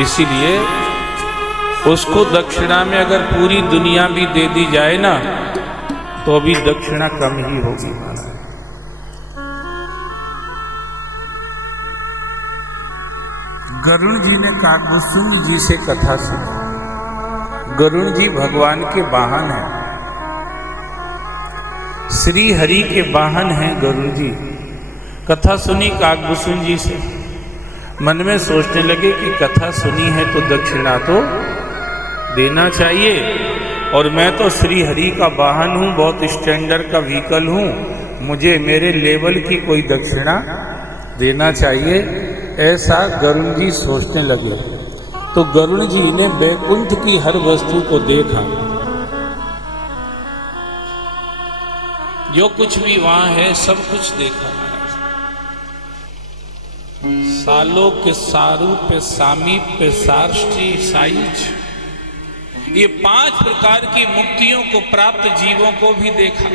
इसीलिए उसको दक्षिणा में अगर पूरी दुनिया भी दे दी जाए ना तो भी दक्षिणा कम ही होगी। गरुड़ जी ने काकभूषुंड जी से कथा सुनी। गरुड़ जी भगवान के वाहन हैं, श्री हरि के वाहन हैं गरुड़ जी। कथा सुनी काकभूषुंड जी से, मन में सोचने लगे कि कथा सुनी है तो दक्षिणा तो देना चाहिए, और मैं तो श्री हरि का वाहन हूँ, बहुत स्टैंडर्ड का व्हीकल हूँ, मुझे मेरे लेवल की कोई दक्षिणा देना चाहिए, ऐसा गरुड़ जी सोचने लगे। तो गरुड़ जी ने वैकुंठ की हर वस्तु को देखा, जो कुछ भी वहां है सब कुछ देखा। सालोक्य, सारूप्य, सामीप्य, सार्ष्टी, सायुज, ये 5 प्रकार की मुक्तियों को प्राप्त जीवों को भी देखा।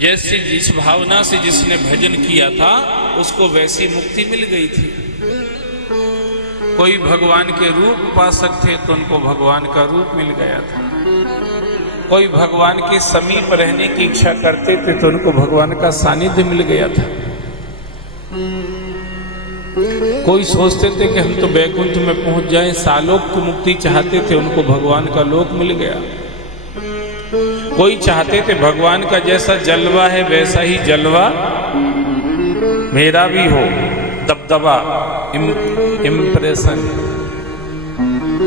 जैसे जिस भावना से जिसने भजन किया था उसको वैसी मुक्ति मिल गई थी। कोई भगवान के रूप पा सकते तो उनको भगवान का रूप मिल गया था, कोई भगवान के समीप रहने की इच्छा करते थे तो उनको भगवान का सानिध्य मिल गया था। कोई सोचते थे कि हम तो वैकुंठ में पहुंच जाएं, सालोक की मुक्ति चाहते थे, उनको भगवान का लोक मिल गया। कोई चाहते थे भगवान का जैसा जलवा है वैसा ही जलवा मेरा भी हो, दबदबा, इम्प्रेशन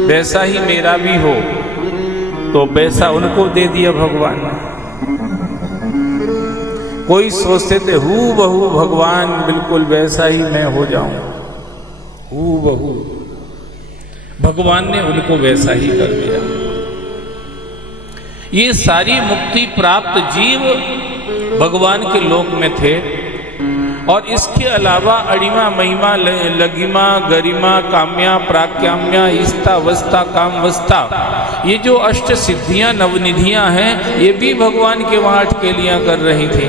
वैसा ही मेरा भी हो, तो वैसा उनको दे दिया भगवान ने। कोई सोचते थे हूबहू भगवान बिल्कुल वैसा ही मैं हो जाऊं, हूबहू भगवान ने उनको वैसा ही कर दिया। ये सारी मुक्ति प्राप्त जीव भगवान के लोक में थे, और इसके अलावा अणिमा, महिमा, लगिमा, गरिमा, काम्या, प्राक्याम्या, इष्टा, वस्ता, काम वस्ता, ये जो अष्ट सिद्धियां नवनिधियां हैं ये भी भगवान के वहां अटकेलियां कर रही थी।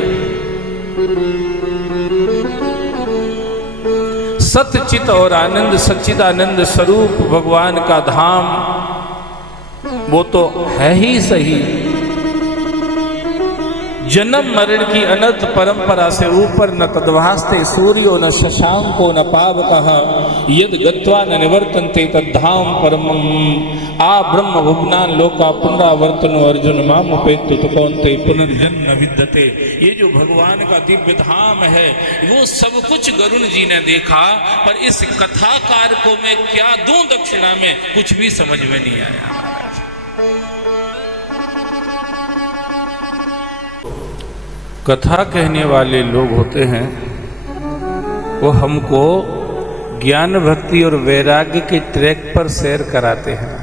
सतचित और आनंद, सच्चिदानंद स्वरूप भगवान का धाम वो तो है ही सही। जन्म मरण की अनंत परंपरा से ऊपर न तद्भास्ते सूर्यो न शशांको न पावकः, यद गत्वा न निवर्तन्ते तद्धाम परमं, आ ब्रह्म भुवनान लोका पुनरावर्तनो अर्जुन माम उपेत्य तो कौन्ते पुनर्जन्म विद्यते। ये जो भगवान का दिव्य धाम है वो सब कुछ गरुड़ जी ने देखा, पर इस कथाकार को मैं क्या दूं दक्षिणा में, कुछ भी समझ में नहीं आया। कथा कहने वाले लोग होते हैं वो हमको ज्ञान, भक्ति और वैराग्य के ट्रैक पर सैर कराते हैं।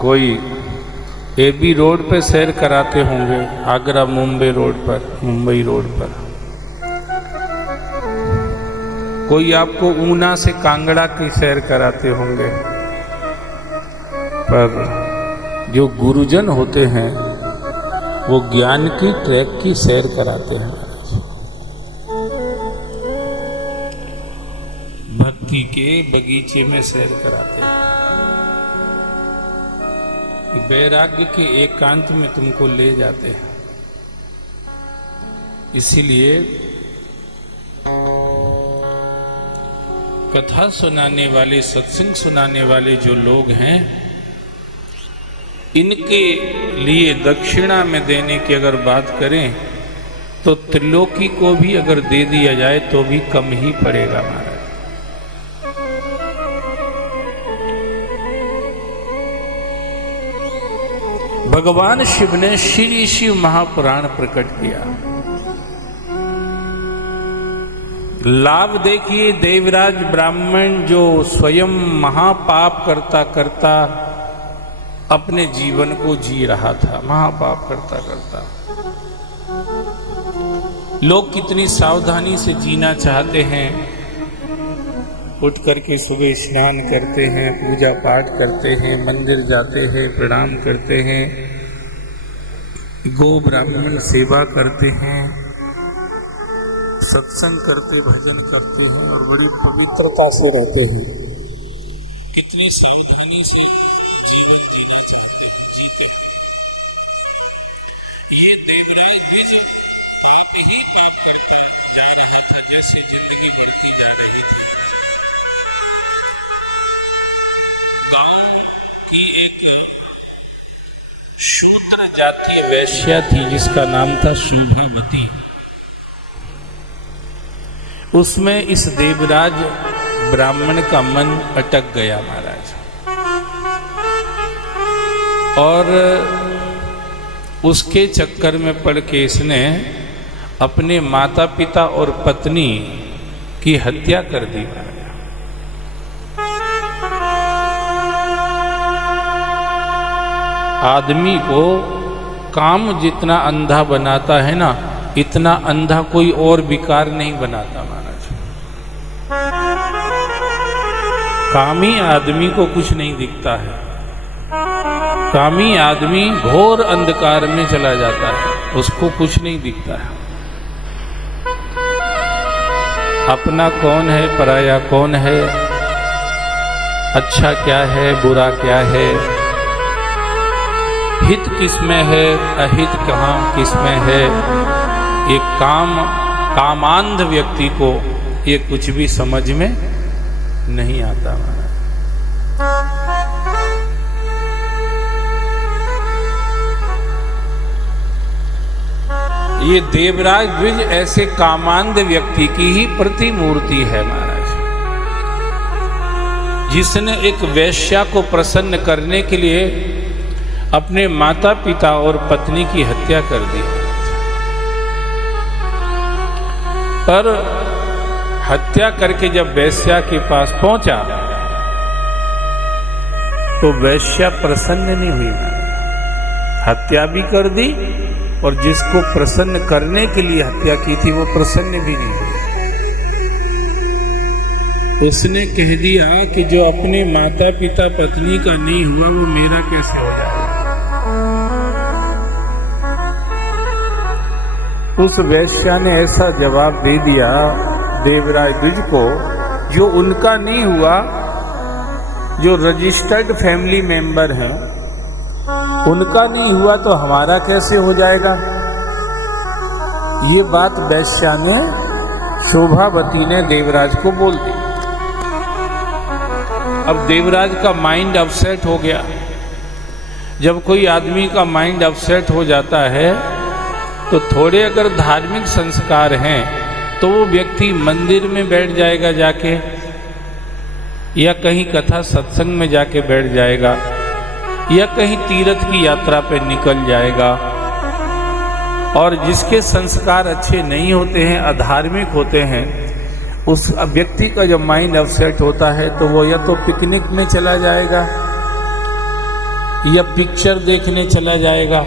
कोई एबी रोड पे सैर कराते होंगे, आगरा मुंबई रोड पर। कोई आपको ऊना से कांगड़ा की सैर कराते होंगे, पर जो गुरुजन होते हैं वो ज्ञान की ट्रैक की सैर कराते हैं, भक्ति के बगीचे में सैर कराते हैं, वैराग्य के एकांत में तुमको ले जाते हैं। इसीलिए कथा सुनाने वाले, सत्संग सुनाने वाले जो लोग हैं, इनके लिए दक्षिणा में देने की अगर बात करें तो त्रिलोकी को भी अगर दे दिया जाए तो भी कम ही पड़ेगा महाराज। भगवान शिव ने श्री शिव महापुराण प्रकट किया। लाभ देखिए, देवराज ब्राह्मण जो स्वयं महापाप करता करता अपने जीवन को जी रहा था, महापाप करता करता। लोग कितनी सावधानी से जीना चाहते हैं, उठ करके सुबह स्नान करते हैं, पूजा पाठ करते हैं, मंदिर जाते हैं, प्रणाम करते हैं, गो ब्राह्मण सेवा करते हैं, सत्संग करते, भजन करते हैं और बड़ी पवित्रता से रहते हैं। कितनी सावधानी से जीवन जीने चाहते हैं, जीते हैं। ये देवराज द्विज पाप ही पाप करता जा रहा था, जैसे जिंदगी बढ़ती जा रही थी। गांव की एक शूद्र जाति वैश्या थी जिसका नाम था शोभावती। उसमें इस देवराज ब्राह्मण का मन अटक गया महाराज, और उसके चक्कर में पड़ के इसने अपने माता पिता और पत्नी की हत्या कर दी। आदमी को काम जितना अंधा बनाता है ना, इतना अंधा कोई और विकार नहीं बनाता महाराज। कामी आदमी को कुछ नहीं दिखता है, कामी आदमी घोर अंधकार में चला जाता है, उसको कुछ नहीं दिखता है। अपना कौन है, पराया कौन है, अच्छा क्या है, बुरा क्या है, हित किसमें है, अहित कहाँ किसमें है, ये कामांध व्यक्ति को ये कुछ भी समझ में नहीं आता। ये देवराज द्विज ऐसे कामांध व्यक्ति की ही प्रतिमूर्ति है महाराज, जिसने एक वैश्या को प्रसन्न करने के लिए अपने माता पिता और पत्नी की हत्या कर दी। पर हत्या करके जब वैश्या के पास पहुंचा तो वैश्या प्रसन्न नहीं हुई, हत्या भी कर दी और जिसको प्रसन्न करने के लिए हत्या की थी वो प्रसन्न भी नहीं हुई। उसने कह दिया कि जो अपने माता पिता पत्नी का नहीं हुआ वो मेरा कैसे हो जाएगा। उस वैश्या ने ऐसा जवाब दे दिया देवराज द्विज को, जो उनका नहीं हुआ, जो रजिस्टर्ड फैमिली मेंबर हैं उनका नहीं हुआ तो हमारा कैसे हो जाएगा। ये बात वैश्या ने, शोभावती ने देवराज को बोल दी। अब देवराज का माइंड अपसेट हो गया। जब कोई आदमी का माइंड अपसेट हो जाता है तो थोड़े अगर धार्मिक संस्कार हैं तो वो व्यक्ति मंदिर में बैठ जाएगा जाके, या कहीं कथा सत्संग में जाके बैठ जाएगा, या कहीं तीर्थ की यात्रा पे निकल जाएगा। और जिसके संस्कार अच्छे नहीं होते हैं, अधार्मिक होते हैं, उस व्यक्ति का जब माइंड अपसेट होता है तो वो या तो पिकनिक में चला जाएगा या पिक्चर देखने चला जाएगा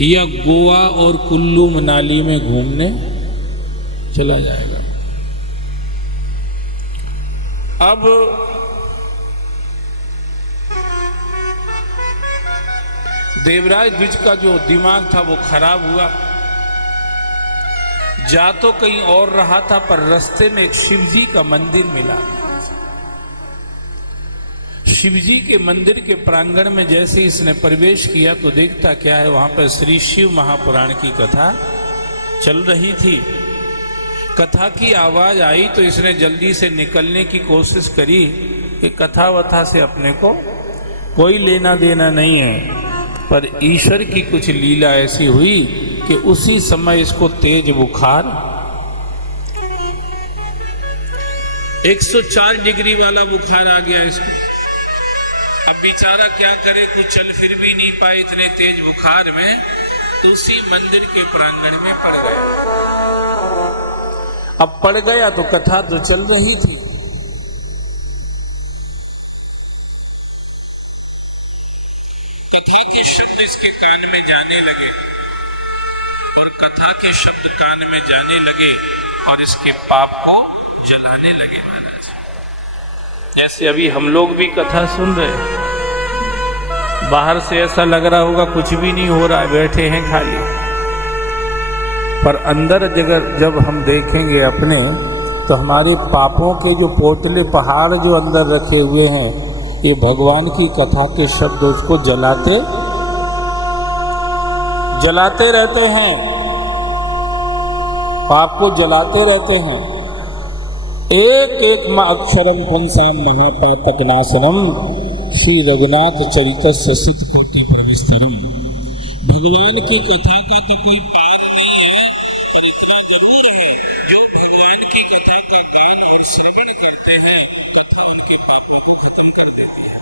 या गोवा और कुल्लू मनाली में घूमने चला जाएगा। अब देवराज द्विज का जो दिमाग था वो खराब हुआ। जा तो कहीं और रहा था, पर रास्ते में एक शिवजी का मंदिर मिला। शिवजी के मंदिर के प्रांगण में जैसे इसने प्रवेश किया तो देखता क्या है, वहां पर श्री शिव महापुराण की कथा चल रही थी। कथा की आवाज आई तो इसने जल्दी से निकलने की कोशिश करी कि कथा वथा से अपने को कोई लेना देना नहीं है। पर ईश्वर की कुछ लीला ऐसी हुई कि उसी समय इसको तेज बुखार, 104 डिग्री वाला बुखार आ गया इसको। अब बेचारा क्या करे, कुछ चल फिर भी नहीं पाए इतने तेज बुखार में, तो उसी मंदिर के प्रांगण में पड़ गया। अब पड़ गया तो कथा तो चल रही थी। कथा के शब्द इसके कान में जाने लगे और कथा के शब्द कान में जाने लगे और इसके पाप को जलाने लगे महाराज। जैसे अभी हम लोग भी कथा सुन रहे हैं, बाहर से ऐसा लग रहा होगा कुछ भी नहीं हो रहा है, बैठे हैं खाली, पर अंदर जब हम देखेंगे अपने, तो हमारे पापों के जो पोतले पहाड़ जो अंदर रखे हुए हैं, ये भगवान की कथा के शब्द उसको जलाते रहते हैं, पाप को जलाते रहते हैं। एक एक अक्षरम पुंसाम महापातक नाशनम श्री रघुनाथ चरितस्य सिद्ध कोटि प्रविस्तरम। भगवान की कथा का तो कोई पार नहीं है, इतना जरूर है जो भगवान की कथा का गान और श्रवण करते हैं, कथा उनके पापों को खत्म कर देती है,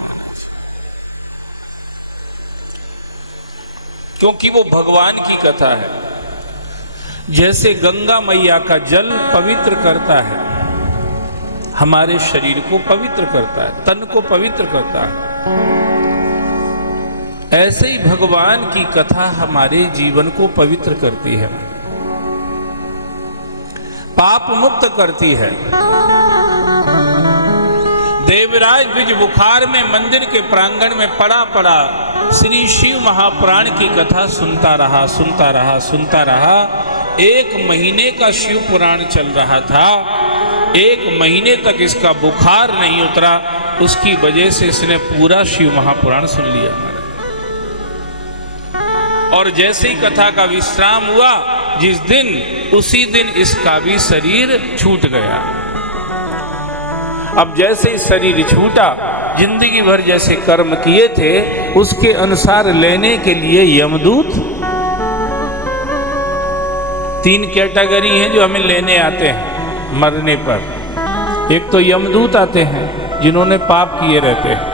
क्योंकि वो भगवान की कथा है। जैसे गंगा मैया का जल पवित्र करता है, हमारे शरीर को पवित्र करता है, तन को पवित्र करता है, ऐसे ही भगवान की कथा हमारे जीवन को पवित्र करती है, पाप मुक्त करती है। देवराज द्विज बुखार में मंदिर के प्रांगण में पड़ा श्री शिव महापुराण की कथा सुनता रहा। 1 महीने का शिव पुराण चल रहा था, 1 महीने तक इसका बुखार नहीं उतरा, उसकी वजह से इसने पूरा शिव महापुराण सुन लिया। और जैसे ही कथा का विश्राम हुआ, जिस दिन उसी दिन इसका भी शरीर छूट गया। अब जैसे ही शरीर छूटा, जिंदगी भर जैसे कर्म किए थे उसके अनुसार लेने के लिए यमदूत, 3 कैटेगरी हैं जो हमें लेने आते हैं मरने पर। एक तो यमदूत आते हैं जिन्होंने पाप किए रहते हैं,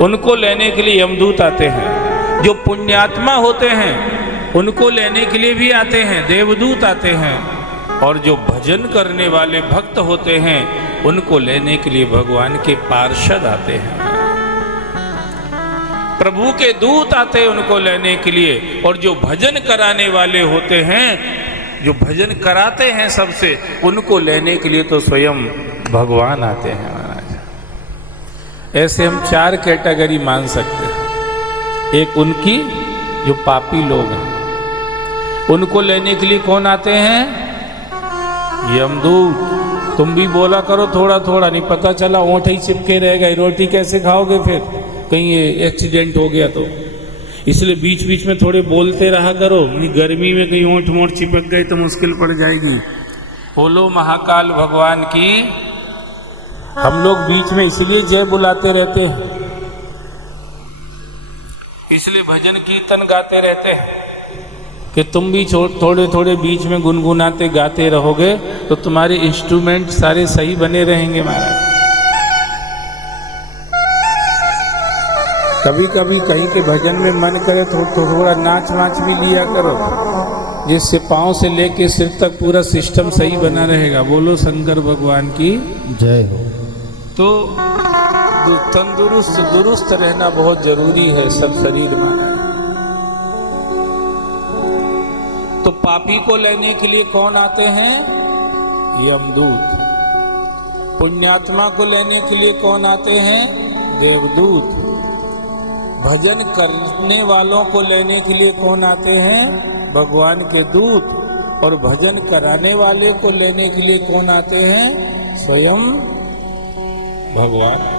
उनको लेने के लिए यमदूत आते हैं। जो पुण्यात्मा होते हैं उनको लेने के लिए भी आते हैं, देवदूत आते हैं। और जो भजन करने वाले भक्त होते हैं उनको लेने के लिए भगवान के पार्षद आते हैं, प्रभु के दूत आते हैं उनको लेने के लिए। और जो भजन कराने वाले होते हैं, जो भजन कराते हैं सबसे, उनको लेने के लिए तो स्वयं भगवान आते हैं महाराज। ऐसे हम 4 कैटेगरी मान सकते हैं। एक उनकी जो पापी लोग हैं, उनको लेने के लिए कौन आते हैं? यमदूत। तुम भी बोला करो थोड़ा थोड़ा, नहीं पता चला ओंठ ही चिपके रह गए, रोटी कैसे खाओगे फिर, कहीं ये एक्सीडेंट हो गया तो। इसलिए बीच बीच में थोड़े बोलते रहा करो, गर्मी में कहीं ओंठ मोठ चिपक गए तो मुश्किल पड़ जाएगी। बोलो महाकाल भगवान की। हम लोग बीच में इसलिए जय बुलाते रहते हैं, इसलिए भजन कीर्तन गाते रहते हैं कि तुम भी थोड़े थोड़े बीच में गुनगुनाते गाते रहोगे तो तुम्हारे इंस्ट्रूमेंट सारे सही बने रहेंगे महाराज। कभी कभी कहीं के भजन में मन करे तो थोड़ा नाच वाच भी लिया करो, जिससे पांव से लेके सिर तक पूरा सिस्टम सही बना रहेगा। बोलो शंकर भगवान की जय हो। तो तंदुरुस्त दुरुस्त रहना बहुत जरूरी है सब शरीर महाराज। तो पापी को लेने के लिए कौन आते हैं? यमदूत। पुण्यात्मा को लेने के लिए कौन आते हैं? देवदूत। भजन करने वालों को लेने के लिए कौन आते हैं? भगवान के दूत। और भजन कराने वाले को लेने के लिए कौन आते हैं? स्वयं भगवान।